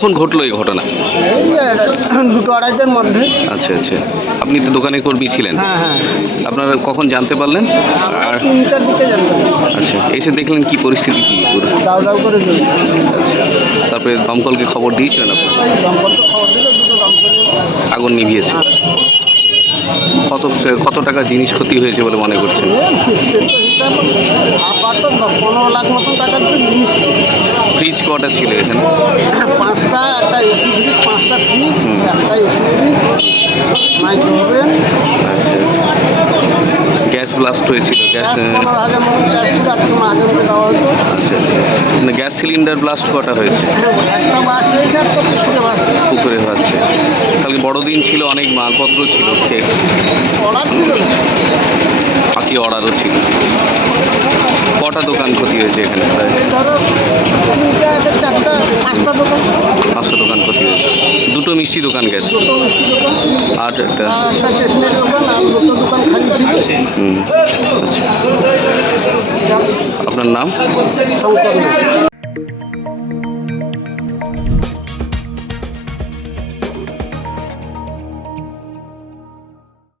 কখন ঘটলো এই ঘটনা? এই 2-2:30টার মধ্যে। আচ্ছা আচ্ছা, আপনি তো দোকানে কর্মী ছিলেন, হ্যাঁ হ্যাঁ, আপনারা কখন জানতে পারলেন? আর 3টার দিকে জানতে পারি। আচ্ছা, এসে দেখলেন কি পরিস্থিতি, কি পুরো? দাউ দাউ করে জ্বলছে। আচ্ছা, তারপরে দমকলকে খবর দিয়েছিলেন আপনারা? দমকল তো খবর দিল, দুটো দমকল আগুন নিভিয়েছে। কত টাকা জিনিস ক্ষতি হয়েছে বলে মনে করছেন? সে তো হিসাব আপাতত 15 লাখ মতন টাকার তো জিনিস ছিল। ফ্রিজ কটা ছিল এখানে? 5টা, একটা এসি ফ্রিজ, 5টা ফ্রিজ, একটা এসি ফ্রিজ, মাইক্রোওভেন। আচ্ছা, গ্যাস ব্লাস্ট হয়েছিল? গ্যাস 15,000 মতন গ্যাস ছিল, আজকে মহাজনকে দেওয়া হতো। আচ্ছা আচ্ছা, মানে গ্যাস সিলিন্ডার ব্লাস্ট কটা হয়েছে? একটা বাস হয়েছে, একটা পুকুরে বাস হয়েছে। পুকুরে ভাসছে। কালকে বড়দিন ছিল, অনেক মালপত্র ছিল, কেক অর্ডার ছিল না। পাখি অর্ডারও ছিল। কটা দোকান ক্ষতি হয়েছে এখানে? প্রায় এই ধরো 3টা, 4টা, 5টা দোকান। 500 দোকান ক্ষতি হয়েছে। দুটো মিষ্টি দোকান গেছে, দুটো মিষ্টি দোকান, আর একটা আর একটা স্টেশনারি দোকান, আর দুটো দোকান খালি ছিল। আচ্ছা, আপনার নাম? শঙ্কর।